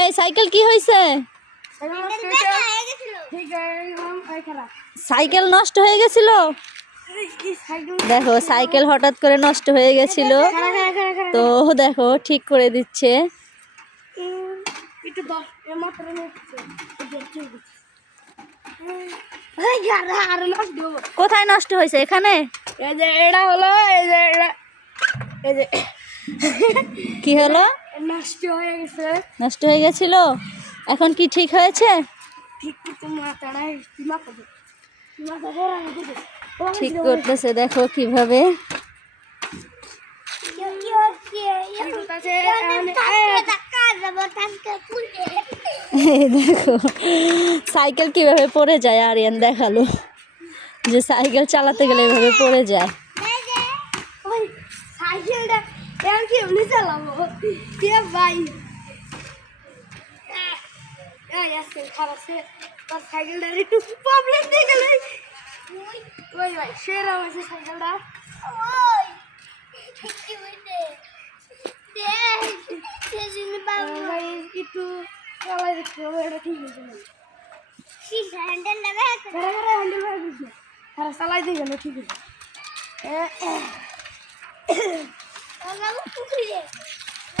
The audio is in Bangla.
এই সাইকেল কি হয়েছে? সাইকেল নষ্ট হয়ে গেছিল। দেখো সাইকেল হঠাৎ করে নষ্ট হয়ে গেছিল, তো দেখো ঠিক করে দিচ্ছে। কোথায় নষ্ট হয়েছে? এখানে। এই যে এটা হলো, এই যে এই যে কি হলো? নষ্ট হয়ে গেছে। নষ্ট হয়ে গেছিল, এখন কি ঠিক হয়েছে? ঠিক ঠিক করতেছে, দেখো কিভাবে। দেখো সাইকেল কিভাবে পড়ে যায়, আরিয়ান দেখালো যে সাইকেল চালাতে গেলে এভাবে পড়ে যায়। সাইকেলটা কেমনি চালাবো ভাই? খারাপ সাইকেলটার একটু প্রবলেম দিয়ে গেলে ওই ভাই সেরকম আছে সাইকেলটা। ভাই একটু চালাই দেখতে হবে, এটা ঠিক হয়েছে খারাপ চালাই দিয়ে গেলে ঠিক আছে।